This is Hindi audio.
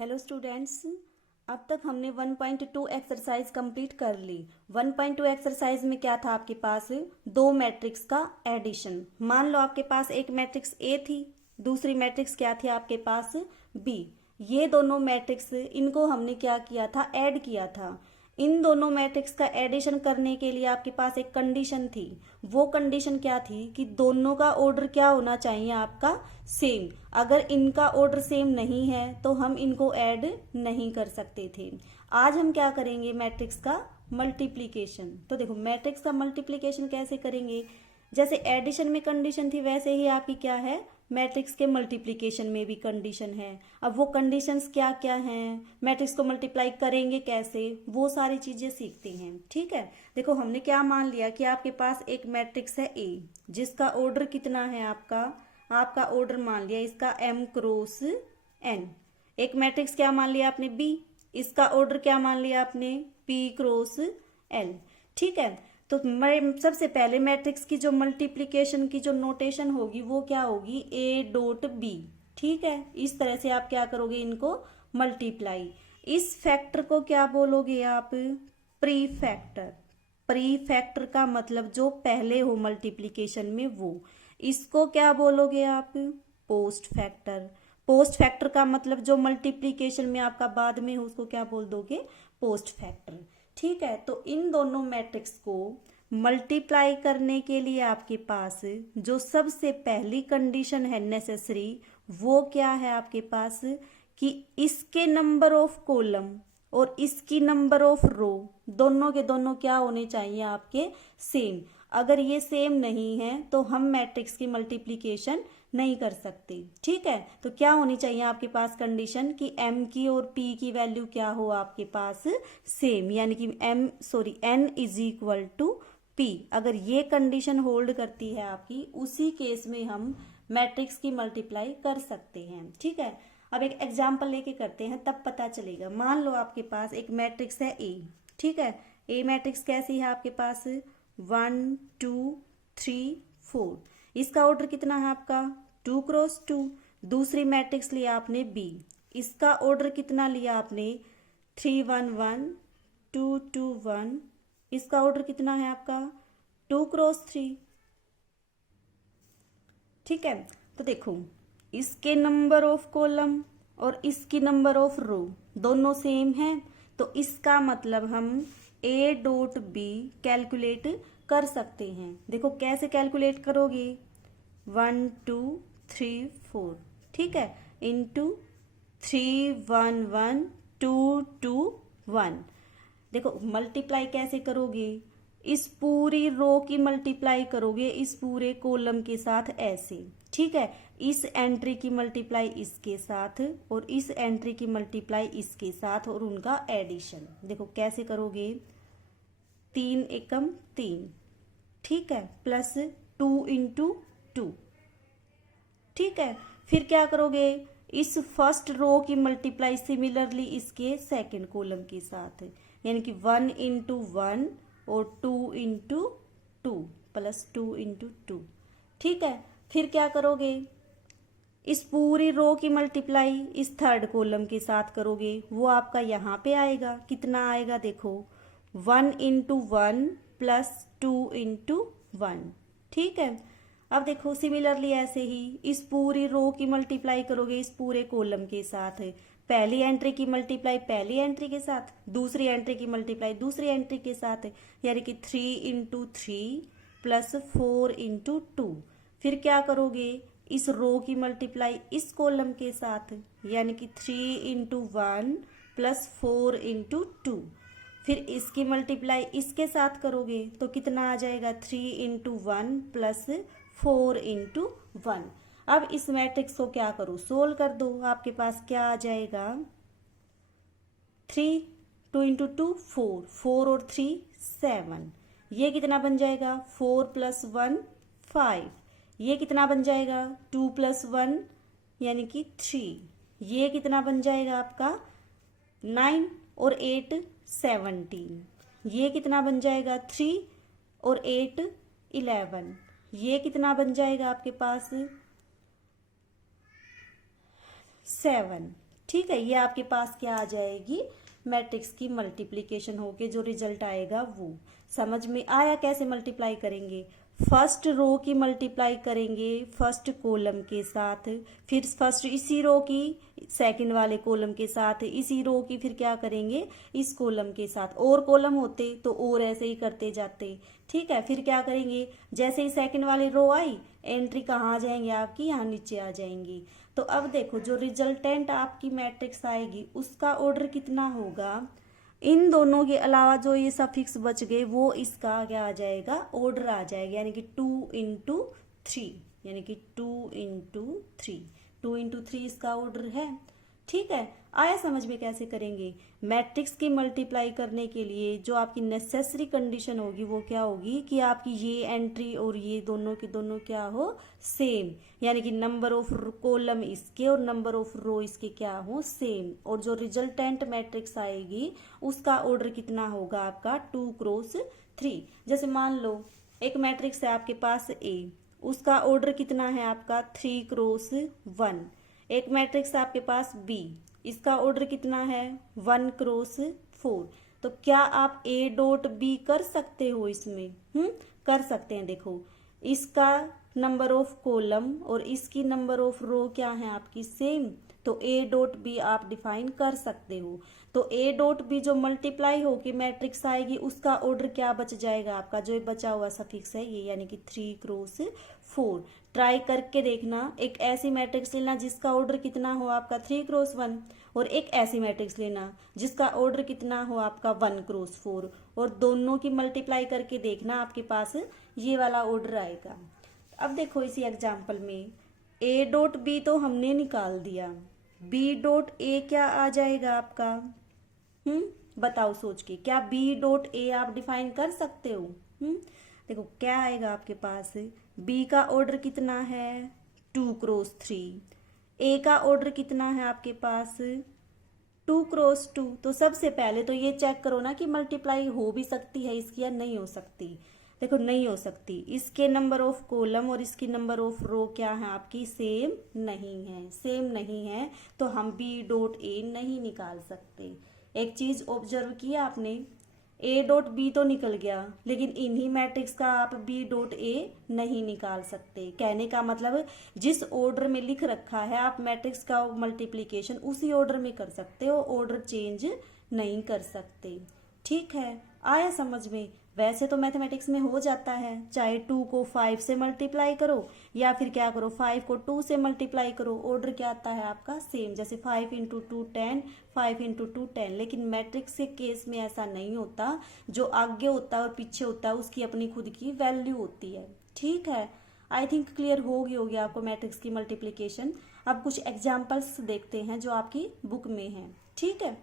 हेलो स्टूडेंट्स, अब तक हमने 1.2 एक्सरसाइज कंप्लीट कर ली। 1.2 एक्सरसाइज में क्या था आपके पास? दो मैट्रिक्स का एडिशन। मान लो आपके पास एक मैट्रिक्स ए थी, दूसरी मैट्रिक्स क्या थी आपके पास? बी। ये दोनों मैट्रिक्स, इनको हमने क्या किया था? ऐड किया था। इन दोनों मैट्रिक्स का एडिशन करने के लिए आपके पास एक कंडीशन थी। वो कंडीशन क्या थी कि दोनों का ऑर्डर क्या होना चाहिए आपका? सेम। अगर इनका ऑर्डर सेम नहीं है तो हम इनको ऐड नहीं कर सकते थे। आज हम क्या करेंगे? मैट्रिक्स का मल्टीप्लिकेशन। तो देखो, मैट्रिक्स का मल्टीप्लिकेशन कैसे करेंगे? जैसे एडिशन में कंडीशन थी वैसे ही आपकी क्या है? मैट्रिक्स के मल्टीप्लिकेशन में भी कंडीशन है। अब वो कंडीशंस क्या क्या हैं, मैट्रिक्स को मल्टीप्लाई करेंगे कैसे, वो सारी चीजें सीखते हैं। ठीक है, देखो हमने क्या मान लिया कि आपके पास एक मैट्रिक्स है ए, जिसका ऑर्डर कितना है आपका? आपका ऑर्डर मान लिया इसका m क्रॉस n। एक मैट्रिक्स क्या मान लिया आपने? बी, इसका ऑर्डर क्या मान लिया आपने? p cross l। ठीक है, तो मैं सबसे पहले मैट्रिक्स की जो मल्टीप्लिकेशन की जो नोटेशन होगी वो क्या होगी? A dot b. ठीक है, इस तरह से आप क्या करोगे? इनको मल्टीप्लाई। इस फैक्टर को क्या बोलोगे आप? Pre factor. प्री फैक्टर का मतलब जो पहले हो मल्टीप्लिकेशन में वो। इसको क्या बोलोगे आप? Post factor. पोस्ट फैक्टर का मतलब जो मल्टीप्लिकेशन में आपका बाद में हो उसको क्या बोल दोगे? Post factor. ठीक है, तो इन दोनों मैट्रिक्स को मल्टीप्लाई करने के लिए आपके पास जो सबसे पहली कंडीशन है नेसेसरी, वो क्या है आपके पास? कि इसके नंबर ऑफ कॉलम और इसकी नंबर ऑफ रो दोनों के दोनों क्या होने चाहिए आपके? सेम। अगर ये सेम नहीं है तो हम मैट्रिक्स की मल्टीप्लिकेशन नहीं कर सकते। ठीक है, तो क्या होनी चाहिए आपके पास कंडीशन? कि m की और p की वैल्यू क्या हो आपके पास? सेम, यानी कि n is equal to p। अगर ये कंडीशन होल्ड करती है आपकी, उसी केस में हम मैट्रिक्स की मल्टीप्लाई कर सकते हैं। ठीक है, अब एक एग्जाम्पल लेके करते हैं, तब पता चलेगा। मान लो आपके पास एक मैट्रिक्स है ए। ठीक है, ए मैट्रिक्स कैसी है आपके पास? 1 2 3 4। इसका ऑर्डर कितना है आपका? 2 क्रॉस 2। दूसरी मैट्रिक्स लिया आपने बी, इसका ऑर्डर कितना लिया आपने? 3 1 1 2 2 1। इसका ऑर्डर कितना है आपका? 2 क्रॉस 3। ठीक है, तो देखो इसके नंबर ऑफ कॉलम और इसकी नंबर ऑफ रो दोनों सेम हैं, तो इसका मतलब हम ए डॉट बी कैलकुलेट कर सकते हैं। देखो कैसे कैलकुलेट करोगे? 1 2 3 4। ठीक है, इंटू 3 1 1 2 2 1। देखो मल्टीप्लाई कैसे करोगे? इस पूरी रो की मल्टीप्लाई करोगे इस पूरे कॉलम के साथ, ऐसे। ठीक है, इस एंट्री की मल्टीप्लाई इसके साथ और इस एंट्री की मल्टीप्लाई इसके साथ और उनका एडिशन। देखो कैसे करोगे? 3 एकम 3। ठीक है, प्लस 2 इंटू 2। ठीक है, फिर क्या करोगे? इस फर्स्ट रो की मल्टीप्लाई सिमिलरली इसके सेकंड कॉलम के साथ, यानी कि 1 इंटू 1 और 2 इंटू 2 प्लस 2 इंटू 2। ठीक है, फिर क्या करोगे? इस पूरी रो की मल्टीप्लाई इस थर्ड कॉलम के साथ करोगे, वो आपका यहाँ पे आएगा। कितना आएगा? देखो 1 इंटू 1 प्लस 2 इंटू 1। ठीक है, अब देखो सिमिलरली ऐसे ही इस पूरी रो की मल्टीप्लाई करोगे इस पूरे कॉलम के साथ। पहली एंट्री की मल्टीप्लाई पहली एंट्री के साथ, दूसरी एंट्री की मल्टीप्लाई दूसरी एंट्री के साथ, यानी कि 3 इंटू 3 प्लस 4 इंटू 2। फिर क्या करोगे? इस रो की मल्टीप्लाई इस कॉलम के साथ, यानी कि 3 इंटू 1 प्लस 4 इंटू 2। फिर इसकी मल्टीप्लाई इसके साथ करोगे तो कितना आ जाएगा? 3 इंटू 1 प्लस 4 इंटू 1। अब इस मैट्रिक्स को क्या करो? सोल्व कर दो। आपके पास क्या आ जाएगा? 3 2 इंटू 2 4, 4 और 3 7। ये कितना बन जाएगा? 4 प्लस 1 5। ये कितना बन जाएगा? 2 प्लस 1 यानी कि 3। ये कितना बन जाएगा आपका? 9 और 8 17। ये कितना बन जाएगा? 3 और 8 11। ये कितना बन जाएगा आपके पास? 7। ठीक है, ये आपके पास क्या आ जाएगी, मैट्रिक्स की मल्टीप्लिकेशन होके जो रिजल्ट आएगा वो। समझ में आया कैसे मल्टीप्लाई करेंगे? फर्स्ट रो की मल्टीप्लाई करेंगे फर्स्ट कॉलम के साथ, फिर फर्स्ट इसी रो की सेकंड वाले कॉलम के साथ, इसी रो की फिर क्या करेंगे इस कॉलम के साथ, और कॉलम होते तो और ऐसे ही करते जाते। ठीक है, फिर क्या करेंगे, जैसे ही सेकंड वाली रो आई एंट्री कहाँ आ जाएंगे आपकी, यहाँ नीचे आ जाएंगी। तो अब देखो जो रिजल्टेंट आपकी मैट्रिक्स आएगी उसका ऑर्डर कितना होगा, इन दोनों के अलावा जो ये सफिक्स बच गए वो इसका क्या आ जाएगा, ऑर्डर आ जाएगा, यानी कि 2 × 3, यानी कि 2 × 3, 2 × 3 इसका ऑर्डर है। ठीक है, आया समझ में कैसे करेंगे? मैट्रिक्स की मल्टीप्लाई करने के लिए जो आपकी नेसेसरी कंडीशन होगी वो क्या होगी कि आपकी ये एंट्री और ये दोनों के दोनों क्या हो, सेम, यानी कि नंबर ऑफ कॉलम इसके और नंबर ऑफ रो इसके क्या हो, सेम। और जो रिजल्टेंट मैट्रिक्स आएगी उसका ऑर्डर कितना होगा आपका, 2 × 3। जैसे मान लो एक मैट्रिक्स है आपके पास ए, उसका ऑर्डर कितना है आपका 3 × 1। एक मैट्रिक्स है आपके पास बी, इसका ऑर्डर कितना है 1 × 4। तो क्या आप ए डॉट बी कर सकते हो इसमें? कर सकते हैं। देखो इसका नंबर ऑफ कॉलम और इसकी नंबर ऑफ रो क्या है आपकी, सेम, तो ए डॉट बी आप डिफाइन कर सकते हो। तो ए डॉट बी जो मल्टीप्लाई होके मैट्रिक्स आएगी उसका ऑर्डर क्या बच जाएगा आपका, जो बचा हुआ सफिक्स है ये, यानी कि 3 × 4। ट्राई करके देखना, एक ऐसी मैट्रिक्स लेना जिसका ऑर्डर कितना हो आपका 3 × 1, और एक ऐसी मैट्रिक्स लेना जिसका ऑर्डर कितना हो आपका 1 × 4, और दोनों की मल्टीप्लाई करके देखना आपके पास ये वाला ऑर्डर आएगा। अब देखो इसी एग्जाम्पल में ए डॉट बी तो हमने निकाल दिया, बी डॉट ए क्या आ जाएगा आपका, बताओ सोच के, क्या बी डॉट ए आप डिफाइन कर सकते हो? देखो क्या आएगा आपके पास, बी का ऑर्डर कितना है 2 × 3, ए का ऑर्डर कितना है आपके पास 2 × 2। तो सबसे पहले तो ये चेक करो ना कि मल्टीप्लाई हो भी सकती है इसकी या नहीं हो सकती। देखो नहीं हो सकती, इसके नंबर ऑफ कॉलम और इसकी नंबर ऑफ रो क्या है आपकी, सेम नहीं है, सेम नहीं है, तो हम बी डॉट ए नहीं निकाल सकते। एक चीज ऑब्जर्व किया आपने, ए डॉट बी तो निकल गया लेकिन इन्हीं मैट्रिक्स का आप बी डॉट ए नहीं निकाल सकते। कहने का मतलब जिस ऑर्डर में लिख रखा है आप मैट्रिक्स का मल्टीप्लिकेशन उसी ऑर्डर में कर सकते हो, ऑर्डर चेंज नहीं कर सकते। ठीक है, आया समझ में? वैसे तो मैथमेटिक्स में हो जाता है, चाहे 2 को 5 से मल्टीप्लाई करो या फिर क्या करो 5 को 2 से मल्टीप्लाई करो, ऑर्डर क्या आता है आपका, सेम। जैसे 5 × 2 10, 5 × 2 10। लेकिन मैट्रिक्स के केस में ऐसा नहीं होता, जो आगे होता है और पीछे होता है उसकी अपनी खुद की वैल्यू होती है। ठीक है, आई थिंक क्लियर होगी आपको मैट्रिक्स की मल्टीप्लिकेशन। अब कुछ एग्जाम्पल्स देखते हैं जो आपकी बुक में है। ठीक है।